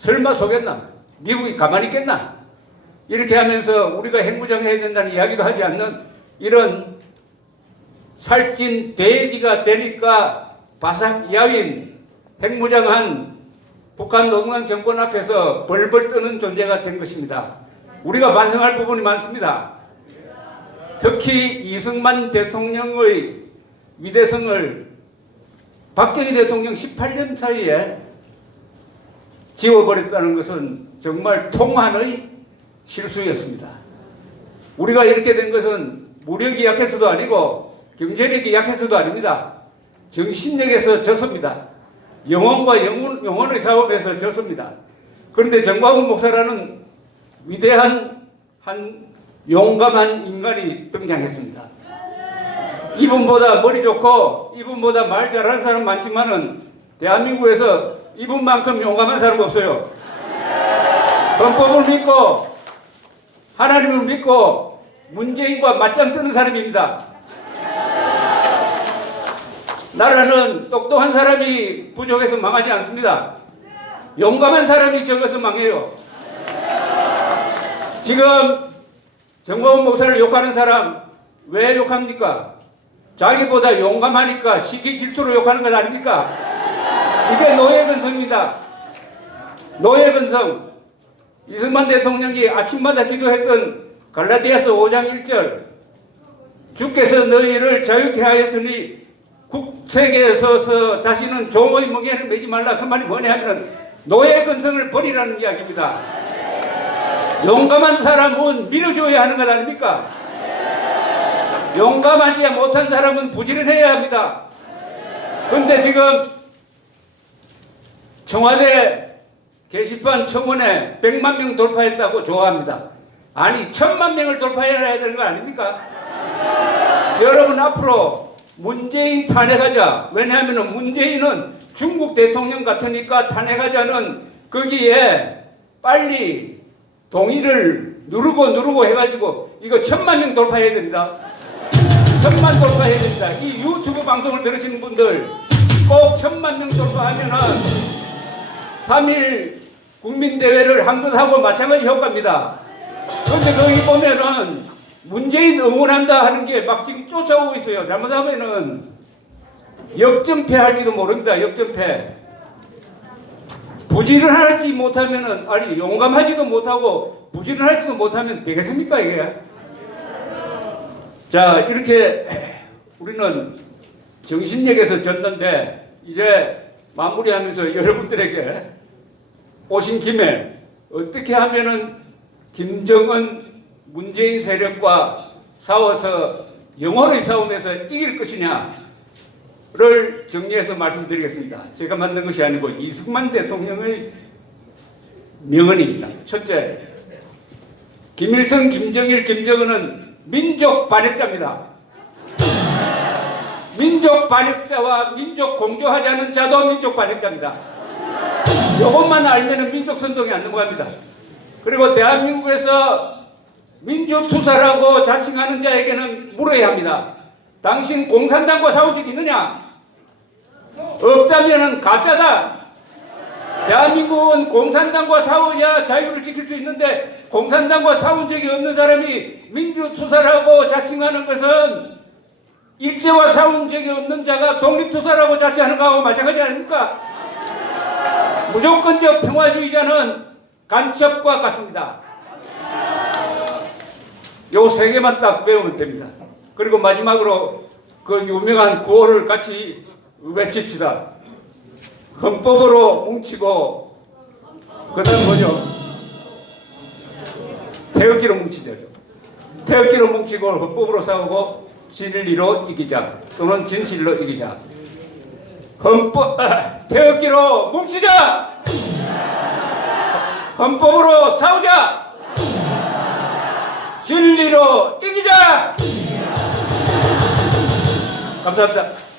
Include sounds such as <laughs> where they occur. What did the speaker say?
설마 속였나? 미국이 가만히 있겠나? 이렇게 하면서 우리가 핵무장 해야 된다는 이야기도 하지 않는 이런 살찐 돼지가 되니까 바삭 야윈 핵무장한 북한 노동당 정권 앞에서 벌벌 떠는 존재가 된 것입니다. 우리가 반성할 부분이 많습니다. 특히 이승만 대통령의 위대성을 박정희 대통령 18년 사이에 지워버렸다는 것은 정말 통한의 실수였습니다. 우리가 이렇게 된 것은 무력이 약해서도 아니고 경제력이 약해서도 아닙니다. 정신력에서 졌습니다. 영혼과 영혼, 영혼의 싸움에서 졌습니다. 그런데 정광훈 목사라는 위대한 한 용감한 인간이 등장했습니다. 이분보다 머리 좋고 이분보다 말 잘하는 사람 많지만은 대한민국에서 이분만큼 용감한 사람 없어요. 헌법을 믿고 하나님을 믿고 문재인과 맞짱 뜨는 사람입니다. 나라는 똑똑한 사람이 부족해서 망하지 않습니다. 용감한 사람이 적어서 망해요. 지금 정광훈 목사를 욕하는 사람 왜 욕합니까? 자기보다 용감하니까 시기 질투로 욕하는 것 아닙니까? 이게 노예 근성입니다. 노예 근성. 이승만 대통령이 아침마다 기도했던 갈라디아서 5장 1절 주께서 너희를 자유케 하였으니 국세계에 서서 다시는 종의 멍에를 매지 말라 그 말이 뭐냐 하면 노예 근성을 버리라는 이야기입니다. 용감한 사람은 밀어줘야 하는 것 아닙니까? 용감하지 못한 사람은 부지런해야 합니다. 그런데 지금 청와대 게시판 청원에 100만 명 돌파했다고 좋아합니다. 아니 천만 명을 돌파해야 되는 거 아닙니까? 여러분 앞으로 문재인 탄핵하자. 왜냐하면 문재인은 중국 대통령 같으니까 탄핵하자는 거기에 빨리 동의를 누르고 누르고 해가지고 이거 천만 명 돌파해야 됩니다. 천만 돌파해야 됩니다. 이 유튜브 방송을 들으시는 분들 꼭 천만 명 돌파하면은 3일 국민대회를 한 것하고 마찬가지 효과입니다. 그런데 거기 보면은 문재인 응원한다 하는 게 막 지금 쫓아오고 있어요. 잘못하면은 역전패 할지도 모릅니다. 역전패. 부지런하지 못하면은 아니 용감하지도 못하고 부지런하지도 못하면 되겠습니까 이게? 자 이렇게 우리는 정신력에서 졌는데 이제 마무리하면서 <laughs> 여러분들에게 오신 김에 어떻게 하면은 김정은 문재인 세력과 싸워서 영혼의 싸움에서 이길 것이냐를 정리해서 말씀드리겠습니다. 제가 만든 것이 아니고 이승만 대통령의 명언입니다. 첫째, 김일성, 김정일, 김정은은 민족 반역자입니다. 민족 반역자와 민족 공조하자는 자도 민족 반역자입니다. 이것만 알면 민족 선동이 안 넘어갑니다. 그리고 대한민국에서 민주투사라고 자칭하는 자에게는 물어야 합니다. 당신 공산당과 싸운 적 있느냐? 없다면 가짜다. 대한민국은 공산당과 싸워야 자유를 지킬 수 있는데 공산당과 싸운 적이 없는 사람이 민주투사라고 자칭하는 것은 일제와 싸운 적이 없는 자가 독립투사라고 자칭하는 거하고 마찬가지 아닙니까? 무조건적 평화주의자는 간첩과 같습니다. 요 세 개만 딱 배우면 됩니다. 그리고 마지막으로 그 유명한 구호를 같이 외칩시다. 헌법으로 뭉치고 그다음 뭐죠? 태극기로 뭉치죠. 태극기로 뭉치고 헌법으로 싸우고 진리로 이기자 또는 진실로 이기자. 헌법 아, 태극기로 뭉치자. 헌법으로 싸우자. 진리로 이기자. 감사합니다.